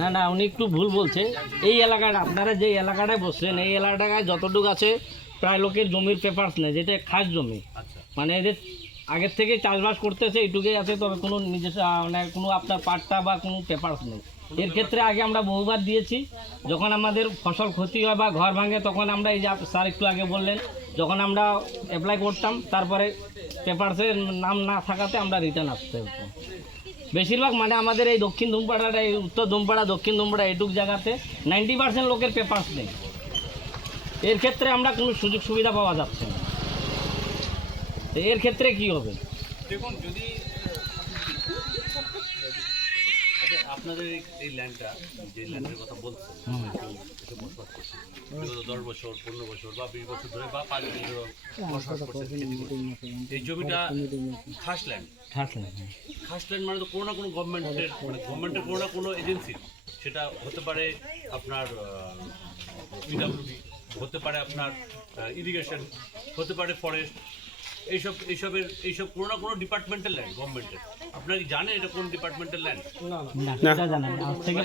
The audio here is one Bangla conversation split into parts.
না না, উনি একটু ভুল বলছে। এই এলাকাটা, আপনারা যে এলাকাটায় বসছেন, এই এলাকাটায় যতটুকু আছে প্রায় লোকের জমির পেপারস নেই, যেটা খাস জমি। মানে এদের আগের থেকে চাষবাস করতেছে এইটুকুই আছে, তবে কোনো নিজস্ব মানে কোনো আপনার পাট্টা বা কোনো পেপারস নেই। এর ক্ষেত্রে আগে আমরা বহুবার দিয়েছি, যখন আমাদের ফসল ক্ষতি হয় বা ঘর ভাঙে, তখন আমরা এই যে স্যার একটু আগে বললেন, যখন আমরা অ্যাপ্লাই করতাম, তারপরে পেপারসের নাম না থাকাতে আমরা রিটার্ন আসতে হতো। বেশিরভাগ মানে আমাদের এই দক্ষিণ ধুমপাড়াটা, এই উত্তর ধুমপাড়া, দক্ষিণ ধুমপাড়া, এইটুক জায়গাতে 90% লোকের পেপারস নেই। এর ক্ষেত্রে আমরা কোনো সুযোগ সুবিধা পাওয়া যাচ্ছে না। তো এর ক্ষেত্রে কি হবে? দেখুন, যদি আপনাদের এই ল্যান্ডটা, যে ল্যান্ডের কথা বলছেন, বসবাস করছেন 10 বছর, 15 বছর বা 20 বছর ধরে বা 5 বছর ধরে বসবাস করছেন, খেতি করছেন, এই জমিটা খাস ল্যান্ড। খাস ল্যান্ড মানে তো কোনো না কোনো গভর্নমেন্টের, মানে গভর্নমেন্টের কোনো না কোনো এজেন্সি, সেটা হতে পারে আপনার পিডব্লিউডি, হতে পারে আপনার ইরিগেশন, হতে পারে ফরেস্ট, এইসব কোনো না কোনো ডিপার্টমেন্টাল ল্যান্ড গভর্নমেন্টের। আপনারা কি জানেন এটা কোন ডিপার্টমেন্টাল ল্যান্ড? না, জানা নেই। আজ থেকে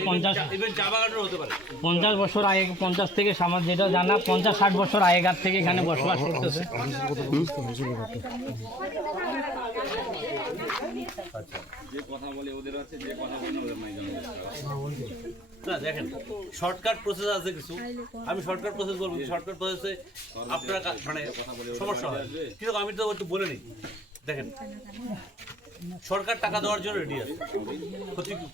50 বছর আগে, 50 থেকে সমাজ যেটা জানা, 50-60 বছর আগেকার থেকে এখানে বসবাস করতেছে। যে কথা বলে ওদের আছে, যে কথা বলে ওদের নাই জানা। না দেখেন, শর্টকাট প্রসেস আছে কিছু, আমি শর্টকাট প্রসেস বলবো। শর্টকাট প্রসেসে আপনারা মানে সমস্যা হয়, কিন্তু আমি তো একটু বলে নিই। দেখেন, সরকার টাকা দেওয়ার জন্য রেডি আছে,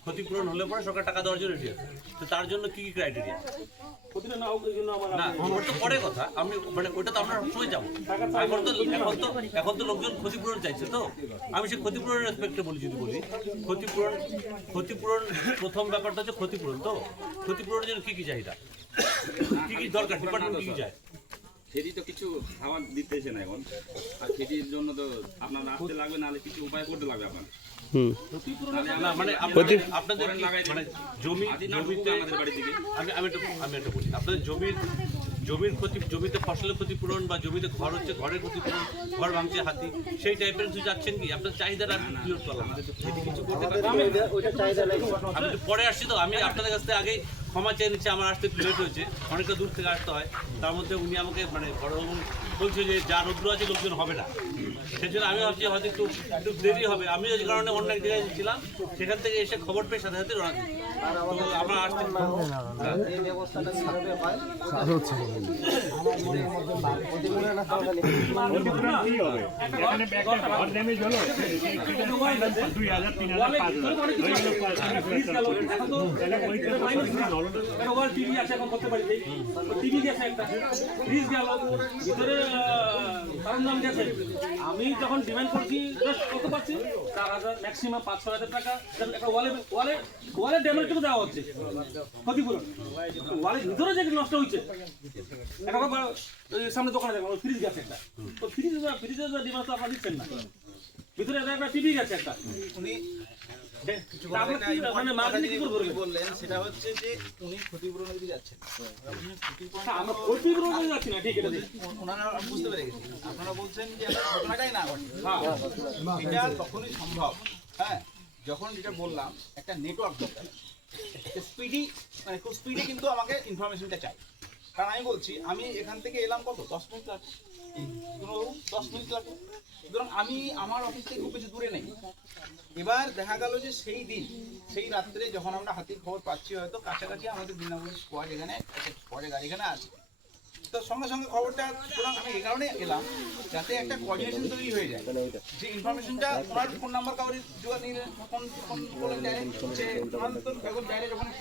ক্ষতিপূরণ হলে পরে সরকার টাকা দেওয়ার জন্য রেডি আছে। তো তার জন্য কি কি ক্রাইটেরিয়া? না, ওটা তো পরে কথা। আমি মানে ওটা তো আমরা সবসময় যাবো। এখন তো লোকজন ক্ষতিপূরণ চাইছে, তো আমি সেই ক্ষতিপূরণের রেসপেক্টে বলি। যদি বলি ক্ষতিপূরণ প্রথম ব্যাপারটা হচ্ছে ক্ষতিপূরণ। তো ক্ষতিপূরণের জন্য কি কি চাহিদা, কি কি দরকার, ডিপার্টমেন্ট কি কি চায়? খেতি তো কিছু খাবার দিতেছে না এখন, আর খেতির জন্য তো আপনার আসতে লাগবে, নাহলে কিছু উপায় করতে লাগবে আপনার। মানে আপনাদের মানে জমিতে আমাদের বাড়ি থেকে আমি একটা বলি, আপনাদের জমির ক্ষতি, জমিতে ফসলের ক্ষতিপূরণ বা জমিতে ঘর হচ্ছে ঘরের ক্ষতিপূরণ, ঘর ভাঙছে হাতি, সেই টাইপের কিছু যাচ্ছেন কি? আপনার চাহিদাটা আমি ক্লিয়ার করলাম, কিছু করতে আমি তো পরে আসছি। তো আমি আপনাদের কাছ থেকে আগেই ক্ষমা চেয়ে নিচ্ছি, আমার আসতে একটু লেট হয়েছে, অনেকটা দূর থেকে আসতে হয়। তার মধ্যে উনি আমাকে মানে বড় বলছে যে যা রোদ্র আছে লোকজন হবে না, সেই জন্য আমি ভাবছি হয়তো একটু দেরি হবে। আমি যে কারণে অন্য এক জায়গায় ছিলাম, সেখান থেকে এসে খবর পেয়ে সাথে সাথে রওনা দিই। তো আমরা আসতে আমি যখন ডিমান্ড করছি কত পাচ্ছি, 4,000 ম্যাক্সিমাম 5-6,000 টাকা একটা ওয়ালের ড্যামেজটুকু দেওয়া হচ্ছে ক্ষতিপূরণ। ওয়ালের ভিতরে যে নষ্ট হয়েছে, একটা সামনে দোকানে দেখবেন ফ্রিজ গেছে একটা, তো ফ্রিজের ডিমান্ড তো আপনারা দিচ্ছেন না। ভিতরে একটা টিভি গেছে একটা, উনি বললেন সেটা হচ্ছে যে উনি ক্ষতিপূরণ দিতে যাচ্ছেন। আমরা ক্ষতিপূরণ যাচ্ছি না, ঠিক আছে, ওনারা বুঝতে পেরে গেছি। আপনারা বলছেন যে ঘটনাটাই না ঘটে, এটা তখনই সম্ভব, হ্যাঁ, যখন যেটা বললাম একটা নেটওয়ার্ক দরকার, স্পিডি, মানে খুব স্পিডি কিন্তু আমাকে ইনফরমেশনটা চাই। কারণ আমি বলছি, আমি এখান থেকে এলাম কত 10 মিনিট লাগবে, 10 মিনিট লাগবে। সুতরাং আমি আমার অফিস থেকে খুব বেশি দূরে নেই। এবার দেখা গেল যে সেই দিন, সেই রাত্রে যখন আমরা হাতির খবর পাচ্ছি, হয়তো কাছাকাছি আমাদের দিনাজপুর স্কোয়াড এখানে গাড়ি এখানে আছে, তো সঙ্গে সঙ্গে খবরটা, সুতরাং আমি এই কারণে এলাম যাতে একটা কোঅর্ডিনেশন তৈরি হয়ে যায়, যে ইনফরমেশনটা ওনার ফোন নাম্বার কাউরি জোগাড় নিলে ফোন বলে ডাইরেক্ট, যে ওনার তো এখন ডাইরেক্ট ওখানে